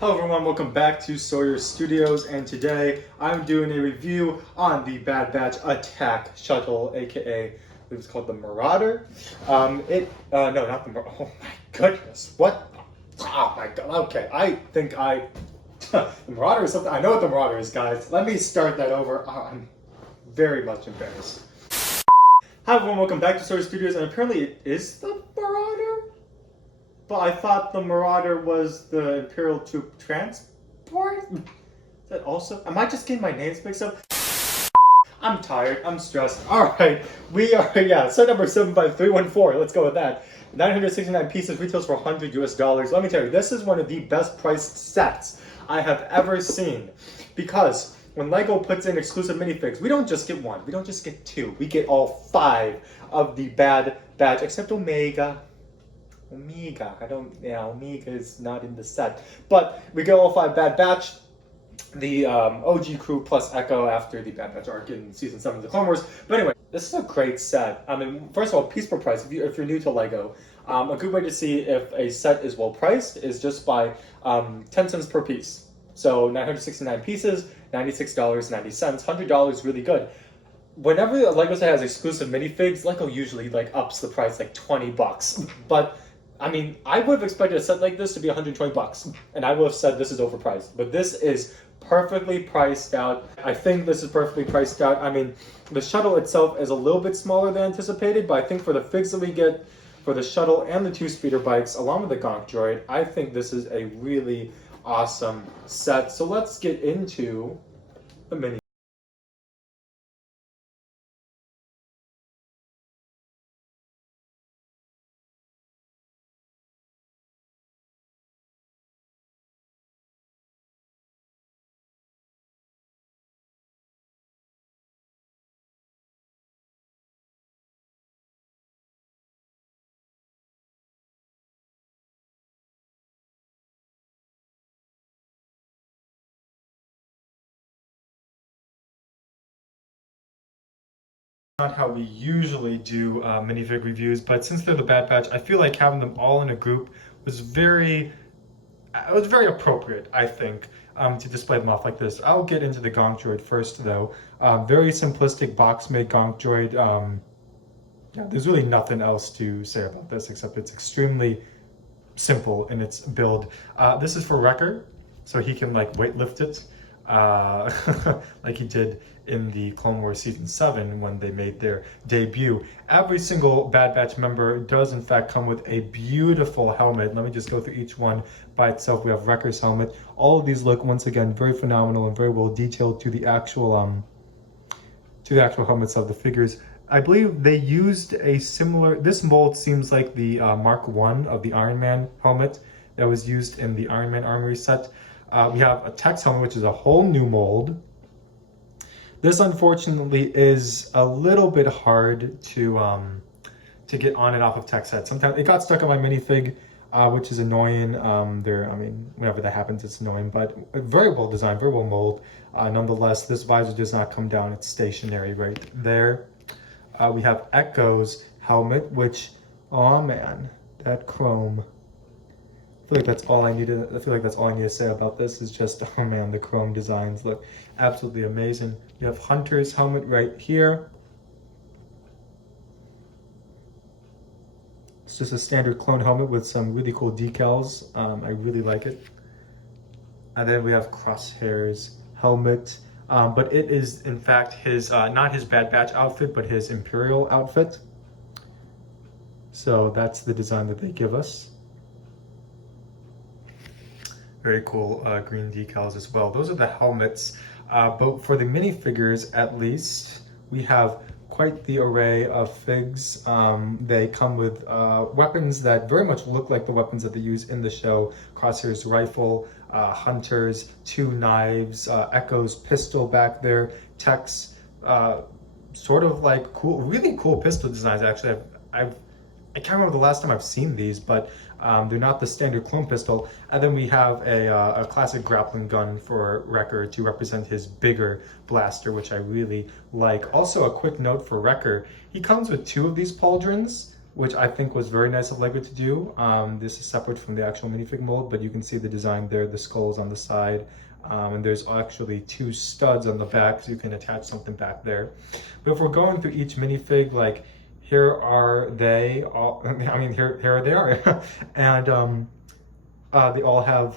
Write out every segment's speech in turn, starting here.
Hello everyone, welcome back to Sawyer Studios, and today I'm doing a review on the Bad Batch Attack Shuttle, aka I believe it's called the Marauder. No, not the Marauder. Oh my goodness, what? Oh my god, okay, the Marauder is something, I know what the Marauder is, guys. Let me start that over. I'm very much embarrassed. Hi everyone, welcome back to Sawyer Studios, and apparently it is the Marauder? But I thought the Marauder was the Imperial Troop Transport? Is that also? Am I just getting my names mixed up? I'm tired. I'm stressed. Alright, we are, set number 75314. Let's go with that. 969 pieces, retails for $100 US. Let me tell you, this is one of the best priced sets I have ever seen. Because when LEGO puts in exclusive minifigs, we don't just get one, we don't just get two, we get all 5 of the Bad Batch, except Omega, Omega is not in the set. But we get all 5 Bad Batch, the OG crew plus Echo after the Bad Batch arc in Season 7 of the Clone Wars. But anyway, this is a great set. I mean, first of all, peaceful price. If you're new to LEGO, a good way to see if a set is well priced is just by 10 cents per piece. So 969 pieces, $96.90, $100, really good. Whenever a LEGO set has exclusive minifigs, LEGO usually ups the price $20. But I mean, I would have expected a set like this to be $120, and I would have said this is overpriced. But this is perfectly priced out. I think this is perfectly priced out. I mean, the shuttle itself is a little bit smaller than anticipated, but I think for the figs that we get for the shuttle and the 2 speeder bikes, along with the Gonk droid, I think this is a really awesome set. So let's get into the mini. Not how we usually do minifig reviews, but since they're the Bad Batch, I feel like having them all in a group was very appropriate, I think, to display them off like this. I'll get into the Gonk droid first, though. Very simplistic box-made Gonk droid. Yeah, there's really nothing else to say about this except it's extremely simple in its build. This is for Wrecker, so he can weightlift it. Like he did in the Clone Wars Season 7 when they made their debut. Every single Bad Batch member does in fact come with a beautiful helmet. Let me just go through each one by itself. We have Wrecker's helmet. All of these look, once again, very phenomenal and very well detailed to the actual helmets of the figures. I believe they used a similar, this mold seems like the Mark 1 of the Iron Man helmet that was used in the Iron Man Armory set. We have a Tex helmet, which is a whole new mold. This, unfortunately, is a little bit hard to get on and off of Tex head. Sometimes it got stuck on my minifig, which is annoying. Whenever that happens, it's annoying. But very well designed, very well molded. Nonetheless, this visor does not come down; it's stationary right there. We have Echo's helmet, which, oh man, that chrome. I feel like that's all I needed. I feel like that's all I need to say about this is just, oh man, the chrome designs look absolutely amazing. You have Hunter's helmet right here. It's just a standard clone helmet with some really cool decals. I really like it. And then we have Crosshair's helmet, but it is in fact his not his Bad Batch outfit, but his Imperial outfit. So that's the design that they give us. Very cool green decals as well. Those are the helmets, but for the minifigures at least, we have quite the array of figs. They come with weapons that very much look like the weapons that they use in the show. Crosshair's rifle, Hunter's 2 knives, Echo's pistol back there, Tex, sort of cool, really cool pistol designs actually. I can't remember the last time I've seen these, but they're not the standard clone pistol. And then we have a classic grappling gun for Wrecker to represent his bigger blaster, which I really like. Also, a quick note for Wrecker, he comes with 2 of these pauldrons. which I think was very nice of Lego to do. This is separate from the actual minifig mold, but you can see the design there, the skulls on the side. And there's actually 2 studs on the back, so you can attach something back there. But if we're going through each minifig, like here are they all, I mean, here they are. And they all have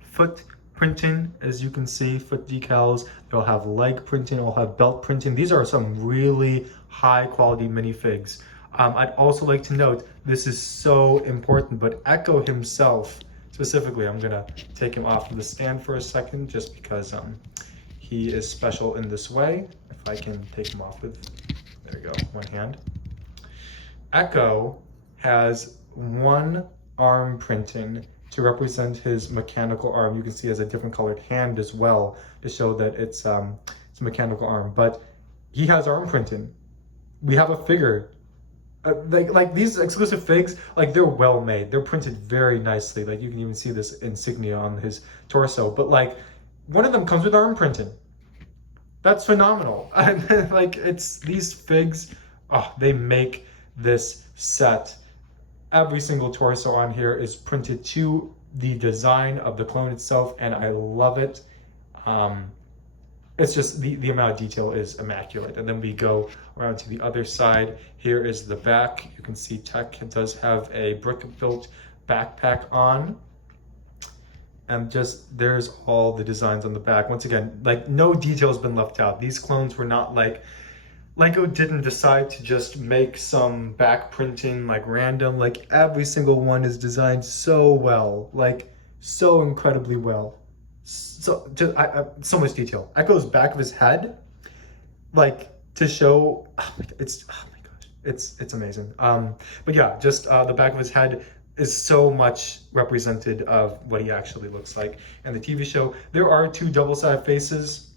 foot printing, as you can see, foot decals. They'll have leg printing, they'll have belt printing. These are some really high quality minifigs. I'd also like to note, this is so important, but Echo himself, specifically, I'm gonna take him off of the stand for a second, just because he is special in this way. If I can take him off with, there we go, one hand. Echo has one arm printing to represent his mechanical arm. You can see he has a different colored hand as well to show that it's a mechanical arm, but he has arm printing. We have a figure. Like these exclusive figs, like they're well made. They're printed very nicely. Like you can even see this insignia on his torso, but like one of them comes with arm printing. That's phenomenal. Like it's these figs, oh, they make this set. Every single torso on here is printed to the design of the clone itself, and I love it. It's just the amount of detail is immaculate. And then we go around to the other side. Here is the back. You can see Tech does have a brick-built backpack on. And just there's all the designs on the back. Once again, like no detail has been left out. These clones were not like, Lego didn't decide to just make some back printing like random. Like every single one is designed so well, like so incredibly well. So so much detail. Echo's back of his head, like to show, oh my gosh, it's amazing. But yeah, just the back of his head is so much represented of what he actually looks like. And the TV show, there are 2 double-sided faces.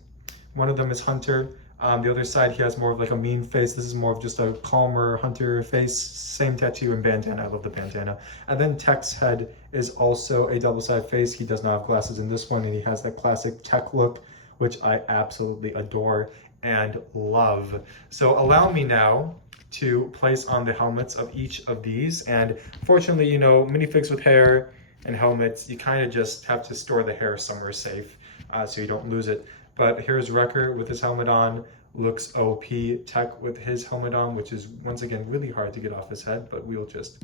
One of them is Hunter. The other side, he has more of like a mean face. This is more of just a calmer Hunter face. Same tattoo and bandana. I love the bandana. And then Tech's head is also a double-sided face. He does not have glasses in this one, and he has that classic Tech look, which I absolutely adore and love. So allow me now to place on the helmets of each of these. And fortunately, you know, minifigs with hair and helmets, you kind of just have to store the hair somewhere safe so you don't lose it. But here's Wrecker with his helmet on, looks OP. Tech with his helmet on, which is once again really hard to get off his head, but we'll just,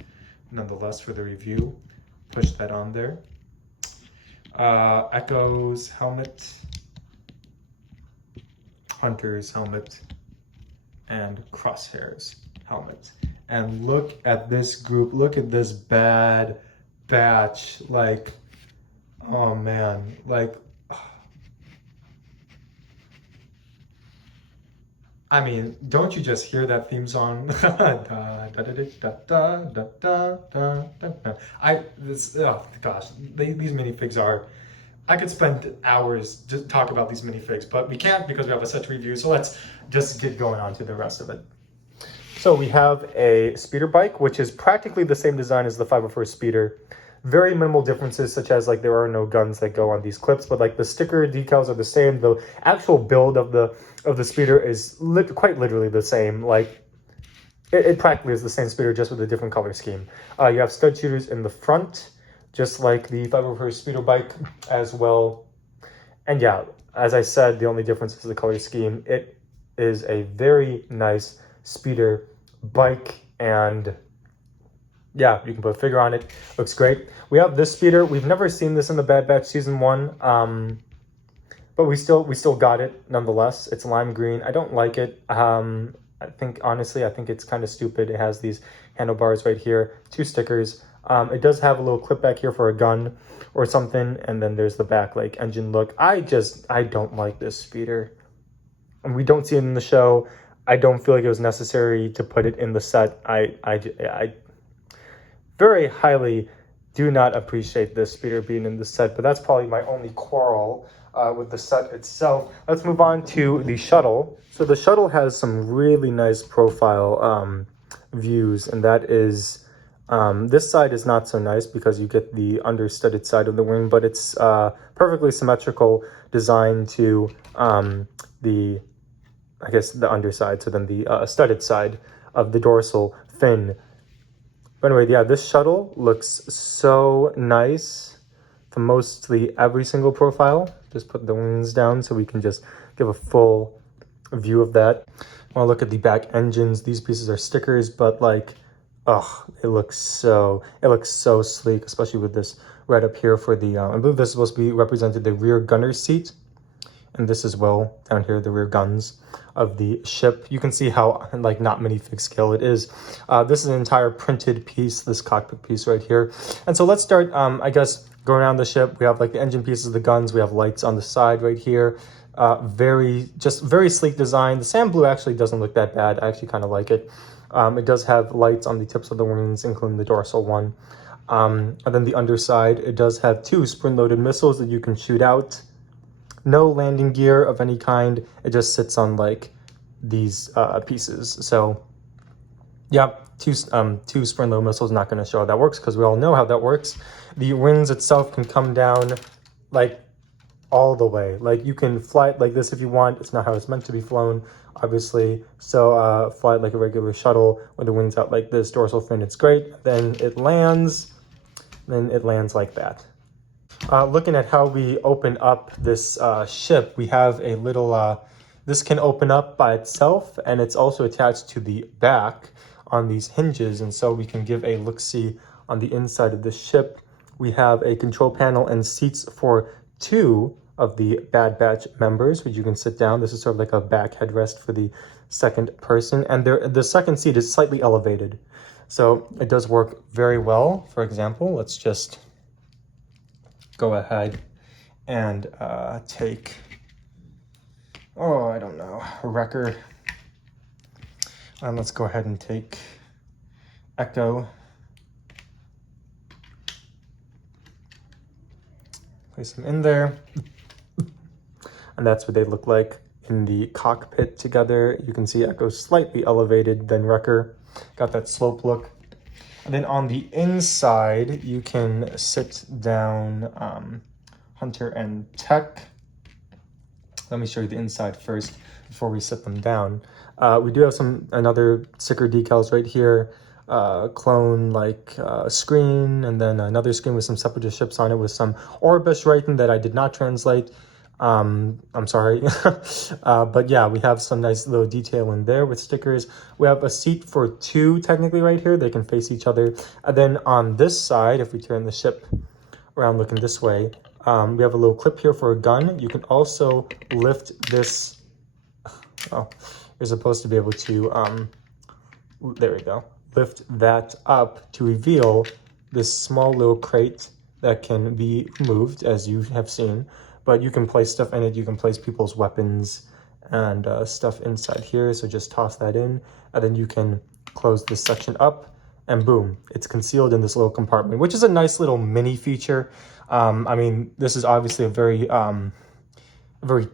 nonetheless, for the review, push that on there. Echo's helmet, Hunter's helmet, and Crosshair's helmet. And look at this group, look at this bad batch, like, oh man, like, I mean, don't you just hear that theme song? Oh gosh, these minifigs are, I could spend hours just talk about these minifigs, but we can't because we have a set review. So let's just get going on to the rest of it. So we have a speeder bike, which is practically the same design as the 501st speeder. Very minimal differences, such as like there are no guns that go on these clips, but like the sticker decals are the same. The actual build of the speeder is quite literally the same. Like it practically is the same speeder, just with a different color scheme. You have stud shooters in the front, just like the 501st speeder bike as well. And yeah, as I said, the only difference is the color scheme. It is a very nice speeder bike, and yeah, you can put a figure on it. Looks great. We have this speeder. We've never seen this in the Bad Batch Season 1, but we still got it nonetheless. It's lime green. I don't like it. I think it's kind of stupid. It has these handlebars right here, 2 stickers. It does have a little clip back here for a gun or something, and then there's the back like engine look. I don't like this speeder. And we don't see it in the show. I don't feel like it was necessary to put it in the set. I very highly do not appreciate this speeder being in the set, but that's probably my only quarrel with the set itself. Let's move on to the shuttle. So the shuttle has some really nice profile views, and that is, this side is not so nice because you get the understudded side of the wing, but it's perfectly symmetrical design to the underside, so then the studded side of the dorsal fin But anyway, yeah, this shuttle looks so nice for mostly every single profile. Just put the wings down so we can just give a full view of that. I want to look at the back engines. These pieces are stickers, but like, oh, it looks so sleek, especially with this right up here for the, I believe this is supposed to be represented the rear gunner seat. And this as well, down here, the rear guns of the ship. You can see how, like, not minifig scale it is. This is an entire printed piece, this cockpit piece right here. And so let's start, I guess, going around the ship. We have, like, the engine pieces, the guns. We have lights on the side right here. Very sleek design. The sand blue actually doesn't look that bad. I actually kind of like it. It does have lights on the tips of the wings, including the dorsal one. And then the underside, it does have 2 spring-loaded missiles that you can shoot out. No landing gear of any kind. It just sits on like these pieces. So yeah, two spring-loaded missiles. Not going to show how that works because we all know how that works. The wings itself can come down like all the way. Like you can fly it like this if you want. It's not how it's meant to be flown, obviously. So fly it like a regular shuttle with the wings out like this. Dorsal fin, it's great. Then it lands. Then it lands like that. Looking at how we open up this ship, we have a little, this can open up by itself, and it's also attached to the back on these hinges, and so we can give a look-see on the inside of the ship. We have a control panel and seats for 2 of the Bad Batch members, which you can sit down. This is sort of like a back headrest for the second person, and the second seat is slightly elevated, so it does work very well. For example, let's just go ahead and take, I don't know, Wrecker. And let's go ahead and take Echo. Place them in there. And that's what they look like in the cockpit together. You can see Echo slightly elevated than Wrecker. Got that slope look. And then on the inside, you can sit down Hunter and Tech. Let me show you the inside first before we sit them down. We do have another sticker decals right here. Clone screen, and then another screen with some separatist ships on it with some Orbis writing that I did not translate. I'm sorry. But yeah, we have some nice little detail in there with stickers. We have a seat for 2 technically right here. They can face each other. And then on this side, if we turn the ship around looking this way, we have a little clip here for a gun. You can also lift this. Oh, you're supposed to be able to, there we go. Lift that up to reveal this small little crate that can be moved, as you have seen. But you can place stuff in it. You can place people's weapons and stuff inside here. So just toss that in, and then you can close this section up, and boom, it's concealed in this little compartment, which is a nice little mini feature. I mean, this is obviously a very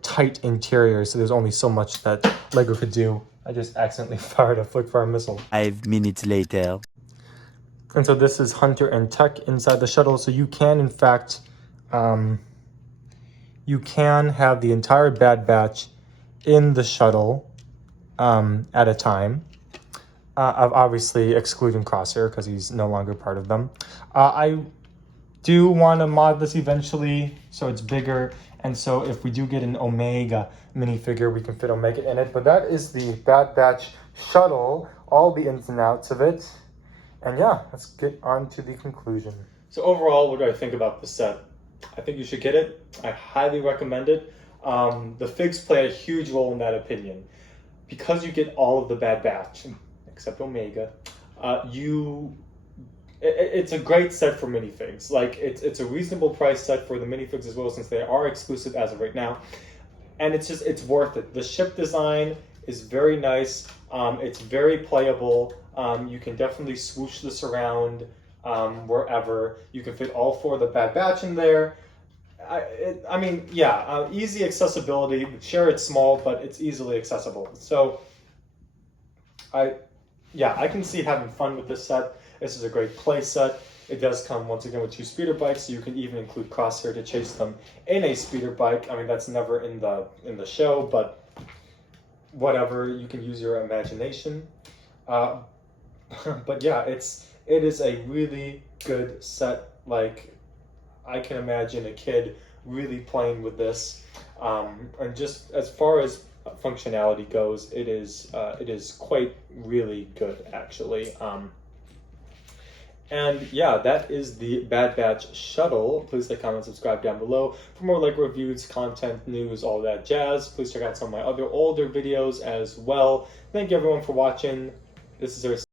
tight interior, so there's only so much that Lego could do. I just accidentally fired a flick-fire missile. 5 minutes later. And so this is Hunter and Tech inside the shuttle. So you can, in fact, you can have the entire Bad Batch in the shuttle at a time. Obviously excluding Crosshair because he's no longer part of them. I do want to mod this eventually so it's bigger. And so if we do get an Omega minifigure, we can fit Omega in it. But that is the Bad Batch shuttle, all the ins and outs of it. And yeah, let's get on to the conclusion. So overall, what do I think about the set? I think you should get it. I highly recommend it. The figs play a huge role in that opinion. Because you get all of the Bad Batch, except Omega, it's a great set for minifigs. Like, it's a reasonable price set for the minifigs as well, since they are exclusive as of right now. And it's worth it. The ship design is very nice. It's very playable. You can definitely swoosh this around wherever. You can fit all 4 of the Bad Batch in there. I mean, yeah, easy accessibility. Sure, it's small, but it's easily accessible. So, I can see having fun with this set. This is a great play set. It does come, once again, with 2 speeder bikes, so you can even include Crosshair to chase them in a speeder bike. I mean, that's never in the show, but whatever, you can use your imagination. But yeah, it's It is a really good set. Like, I can imagine a kid really playing with this. And just as far as functionality goes, it is quite really good actually. And yeah, that is the Bad Batch Shuttle. Please like, comment, subscribe down below for more like reviews, content, news, all that jazz. Please check out some of my other older videos as well. Thank you everyone for watching. This is our